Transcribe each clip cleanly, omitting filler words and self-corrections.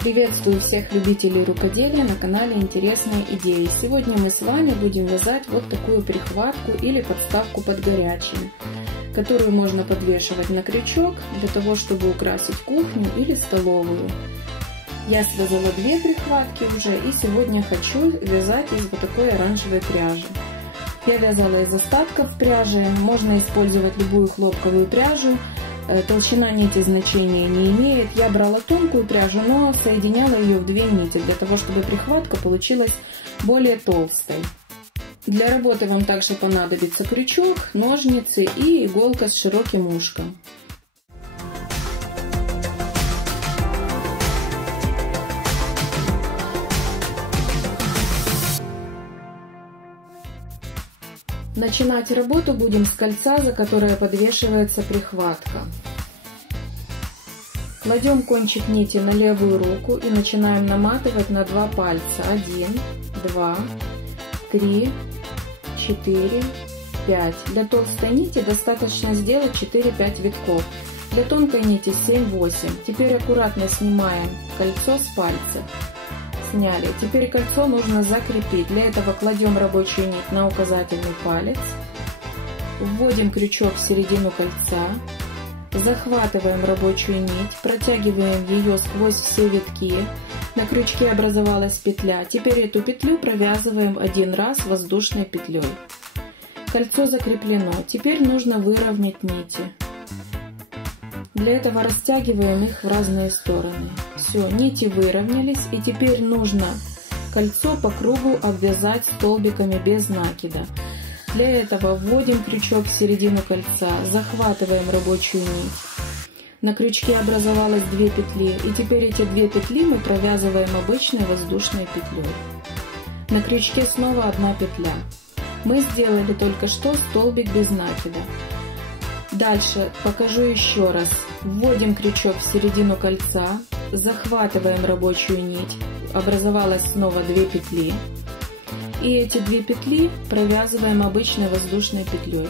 Приветствую всех любителей рукоделия на канале Интересные идеи. Сегодня мы с вами будем вязать вот такую прихватку или подставку под горячее, которую можно подвешивать на крючок для того, чтобы украсить кухню или столовую. Я связала две прихватки уже, и сегодня хочу вязать из вот такой оранжевой пряжи. Я вязала из остатков пряжи, можно использовать любую хлопковую пряжу. Толщина нити значения не имеет. Я брала тонкую пряжу, но соединяла ее в две нити, для того, чтобы прихватка получилась более толстой. Для работы вам также понадобится крючок, ножницы и иголка с широким ушком. Начинать работу будем с кольца, за которое подвешивается прихватка. Кладем кончик нити на левую руку и начинаем наматывать на два пальца. 1, 2, 3, 4, 5. Для толстой нити достаточно сделать 4-5 витков. Для тонкой нити 7-8. Теперь аккуратно снимаем кольцо с пальца. Сняли. Теперь кольцо нужно закрепить. Для этого кладем рабочую нить на указательный палец, вводим крючок в середину кольца, захватываем рабочую нить, протягиваем ее сквозь все витки. На крючке образовалась петля. Теперь эту петлю провязываем один раз воздушной петлей. Кольцо закреплено. Теперь нужно выровнять нити. Для этого растягиваем их в разные стороны. Все, нити выровнялись, и теперь нужно кольцо по кругу обвязать столбиками без накида. Для этого вводим крючок в середину кольца, захватываем рабочую нить. На крючке образовалось две петли, и теперь эти две петли мы провязываем обычной воздушной петлей. На крючке снова одна петля. Мы сделали только что столбик без накида. Дальше покажу еще раз. Вводим крючок в середину кольца, захватываем рабочую нить, образовалось снова две петли, и эти две петли провязываем обычной воздушной петлей.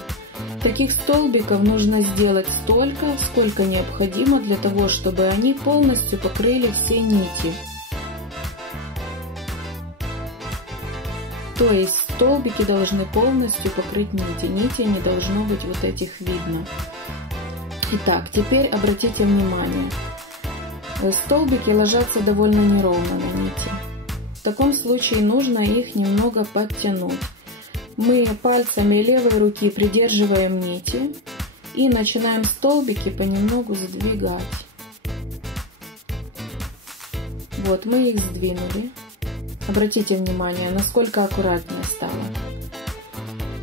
Таких столбиков нужно сделать столько, сколько необходимо для того, чтобы они полностью покрыли все нити. То есть столбики должны полностью покрыть нити. Нити не должно быть вот этих видно. Итак, теперь обратите внимание. Столбики ложатся довольно неровно на нити. В таком случае нужно их немного подтянуть. Мы пальцами левой руки придерживаем нити и начинаем столбики понемногу сдвигать. Вот, мы их сдвинули. Обратите внимание, насколько аккуратнее стало.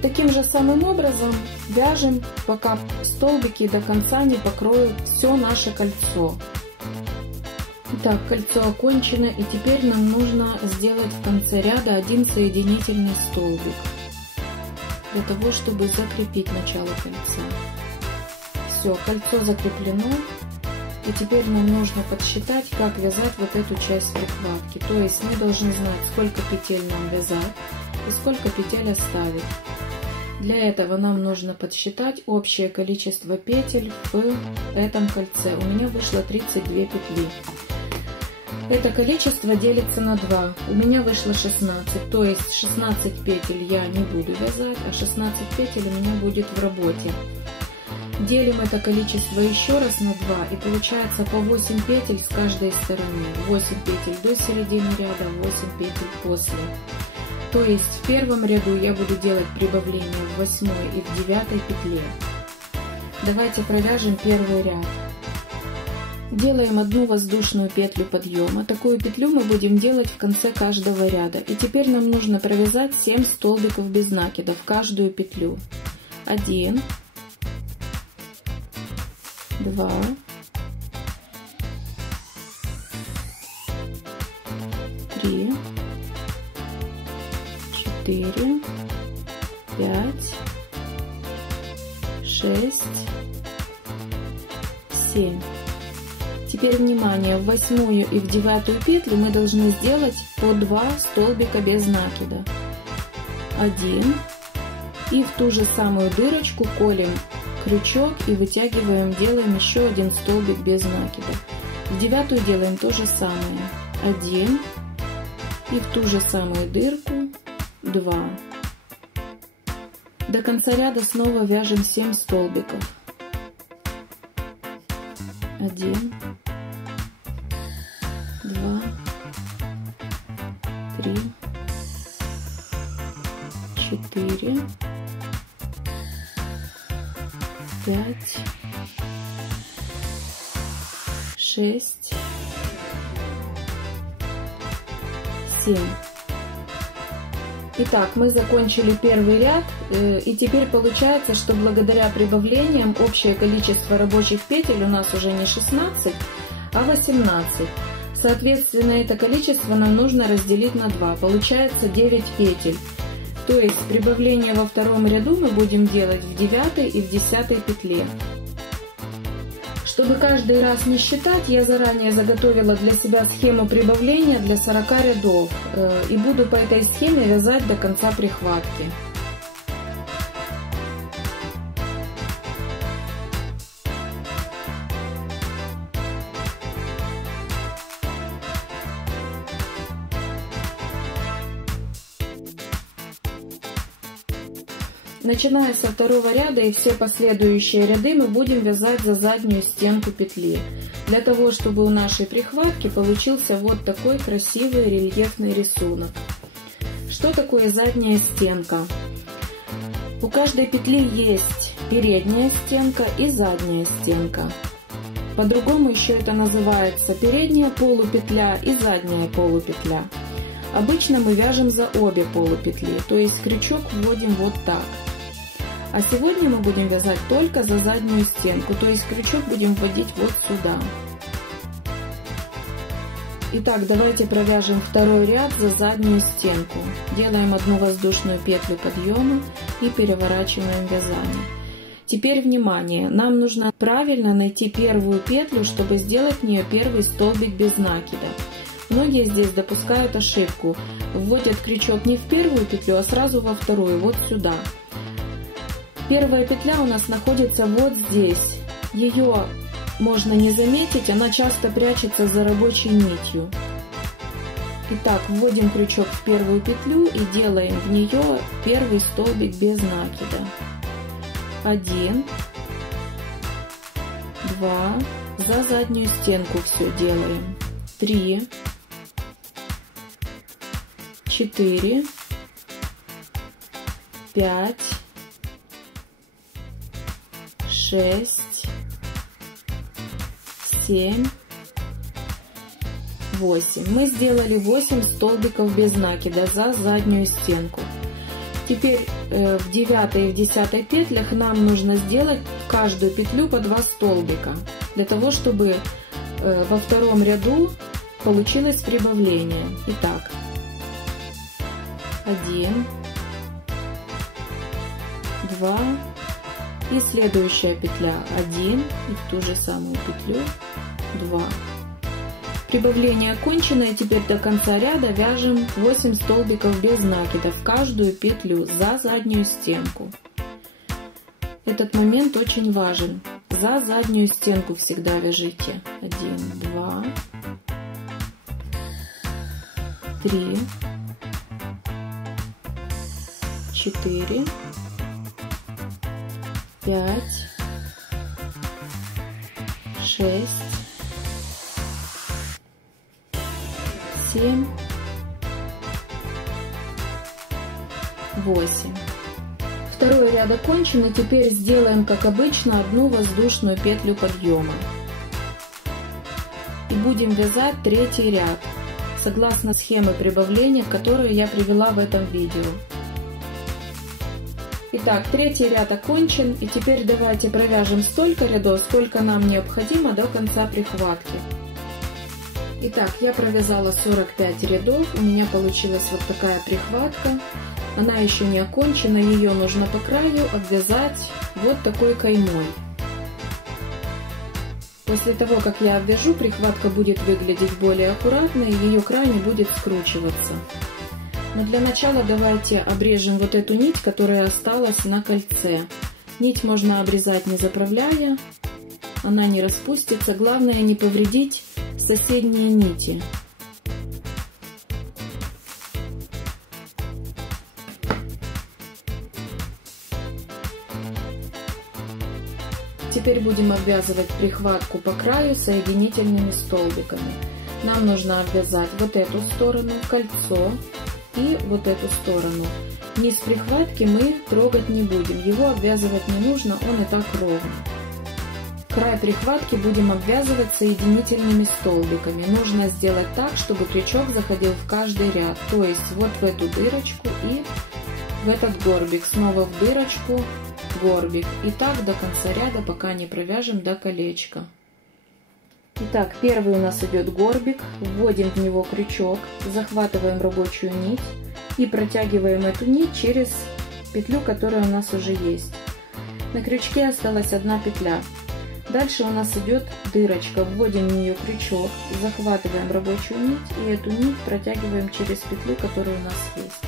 Таким же самым образом вяжем, пока столбики до конца не покроют все наше кольцо. Итак, кольцо окончено, и теперь нам нужно сделать в конце ряда один соединительный столбик, для того, чтобы закрепить начало кольца. Все, кольцо закреплено. И теперь нам нужно подсчитать, как вязать вот эту часть прихватки. То есть мы должны знать, сколько петель нам вязать и сколько петель оставить. Для этого нам нужно подсчитать общее количество петель в этом кольце. У меня вышло 32 петли. Это количество делится на 2. У меня вышло 16. То есть 16 петель я не буду вязать, а 16 петель у меня будет в работе. Делим это количество еще раз на 2, и получается по 8 петель с каждой стороны. 8 петель до середины ряда, 8 петель после. То есть в первом ряду я буду делать прибавление в 8 и в 9 петле. Давайте провяжем первый ряд. Делаем одну воздушную петлю подъема. Такую петлю мы будем делать в конце каждого ряда. И теперь нам нужно провязать 7 столбиков без накида в каждую петлю. 1, 2, 3, 4, 5, 6, 7. Теперь внимание, в 8 и в 9 петлю мы должны сделать по 2 столбика без накида. 1, и в ту же самую дырочку колем крючок и вытягиваем, делаем еще один столбик без накида. В 9-ю делаем то же самое. 1 и в ту же самую дырку 2. До конца ряда снова вяжем 7 столбиков. 1, 2, 3, 4, 5, 6, 7. Итак, мы закончили первый ряд, и теперь получается, что благодаря прибавлениям общее количество рабочих петель у нас уже не 16, а 18. Соответственно, это количество нам нужно разделить на 2. Получается 9 петель. То есть прибавление во втором ряду мы будем делать в 9 и в 10 петле. Чтобы каждый раз не считать, я заранее заготовила для себя схему прибавления для 40 рядов и буду по этой схеме вязать до конца прихватки. Начиная со второго ряда и все последующие ряды мы будем вязать за заднюю стенку петли, для того, чтобы у нашей прихватки получился вот такой красивый рельефный рисунок. Что такое задняя стенка? У каждой петли есть передняя стенка и задняя стенка. По-другому еще это называется передняя полупетля и задняя полупетля. Обычно мы вяжем за обе полупетли, то есть крючок вводим вот так. А сегодня мы будем вязать только за заднюю стенку, то есть крючок будем вводить вот сюда. Итак, давайте провяжем второй ряд за заднюю стенку. Делаем одну воздушную петлю подъема и переворачиваем вязание. Теперь внимание, нам нужно правильно найти первую петлю, чтобы сделать в нее первый столбик без накида. Многие здесь допускают ошибку, вводят крючок не в первую петлю, а сразу во вторую, вот сюда. Первая петля у нас находится вот здесь. Ее можно не заметить, она часто прячется за рабочей нитью. Итак, вводим крючок в первую петлю и делаем в нее первый столбик без накида. 1, 2, за заднюю стенку все делаем. 3, 4, 5, 6, 7, 8. Мы сделали 8 столбиков без накида за заднюю стенку. Теперь в 9 и в 10 петлях нам нужно сделать каждую петлю по 2 столбика, для того, чтобы во втором ряду получилось прибавление. Итак, 1, 2 и следующая петля 1 и в ту же самую петлю 2. Прибавление окончено, и теперь до конца ряда вяжем 8 столбиков без накида в каждую петлю за заднюю стенку. Этот момент очень важен. За заднюю стенку всегда вяжите. 1, 2, 3, 4, 5, 6, 7, 8. Второй ряд окончен, и теперь сделаем, как обычно, одну воздушную петлю подъема. И будем вязать третий ряд, согласно схеме прибавления, которую я привела в этом видео. Итак, третий ряд окончен, и теперь давайте провяжем столько рядов, сколько нам необходимо до конца прихватки. Итак, я провязала 45 рядов, у меня получилась вот такая прихватка. Она еще не окончена, ее нужно по краю обвязать вот такой каймой. После того, как я обвяжу, прихватка будет выглядеть более аккуратно, и ее край не будет скручиваться. Но для начала давайте обрежем вот эту нить, которая осталась на кольце. Нить можно обрезать не заправляя, она не распустится. Главное не повредить соседние нити. Теперь будем обвязывать прихватку по краю соединительными столбиками. Нам нужно обвязать вот эту сторону, кольцо, и вот эту сторону. Низ прихватки мы трогать не будем, его обвязывать не нужно, он и так ровный. Край прихватки будем обвязывать соединительными столбиками. Нужно сделать так, чтобы крючок заходил в каждый ряд, то есть вот в эту дырочку и в этот горбик, снова в дырочку, горбик, и так до конца ряда, пока не провяжем до колечка. Итак, первый у нас идет горбик, вводим в него крючок, захватываем рабочую нить и протягиваем эту нить через петлю, которая у нас уже есть. На крючке осталась одна петля. Дальше у нас идет дырочка, вводим в нее крючок, захватываем рабочую нить и эту нить протягиваем через петлю, которая у нас есть.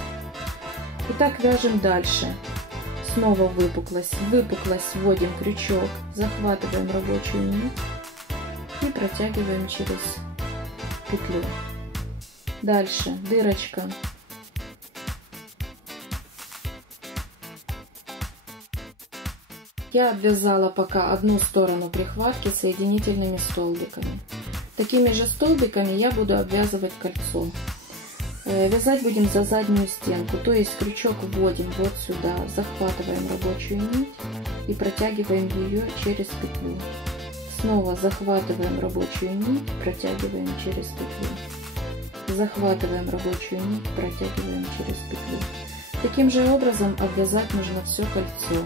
Итак, вяжем дальше. Снова выпуклость, выпуклость, вводим крючок, захватываем рабочую нить и протягиваем через петлю. Дальше дырочка. Я обвязала пока одну сторону прихватки соединительными столбиками. Такими же столбиками я буду обвязывать кольцо. Вязать будем за заднюю стенку, то есть крючок вводим вот сюда, захватываем рабочую нить и протягиваем ее через петлю. Снова захватываем рабочую нить, протягиваем через петлю. Захватываем рабочую нить, протягиваем через петлю. Таким же образом обвязать нужно все кольцо.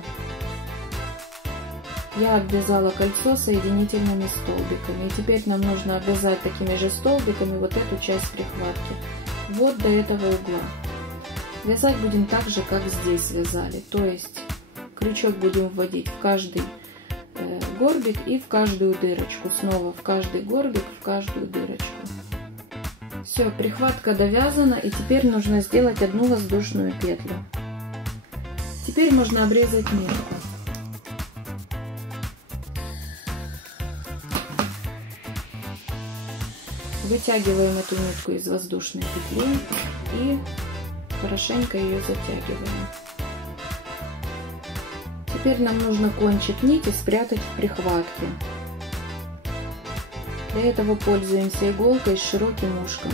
Я обвязала кольцо соединительными столбиками. И теперь нам нужно обвязать такими же столбиками вот эту часть прихватки. Вот до этого угла. Вязать будем так же, как здесь вязали. То есть крючок будем вводить в каждый горбик и в каждую дырочку. Снова в каждый горбик, в каждую дырочку. Все, прихватка довязана, и теперь нужно сделать одну воздушную петлю. Теперь можно обрезать нитку. Вытягиваем эту нитку из воздушной петли и хорошенько ее затягиваем. Теперь нам нужно кончик нити спрятать в прихватке. Для этого пользуемся иголкой с широким ушком.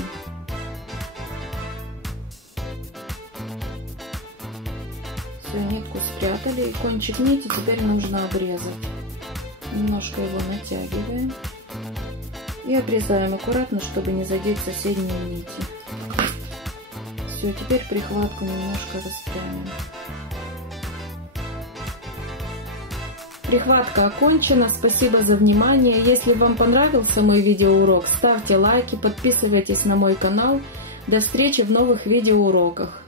Все, нитку спрятали, и кончик нити теперь нужно обрезать. Немножко его натягиваем. И обрезаем аккуратно, чтобы не задеть соседние нити. Все, теперь прихватку немножко распрямим. Прихватка окончена. Спасибо за внимание. Если вам понравился мой видеоурок, ставьте лайки, подписывайтесь на мой канал. До встречи в новых видеоуроках.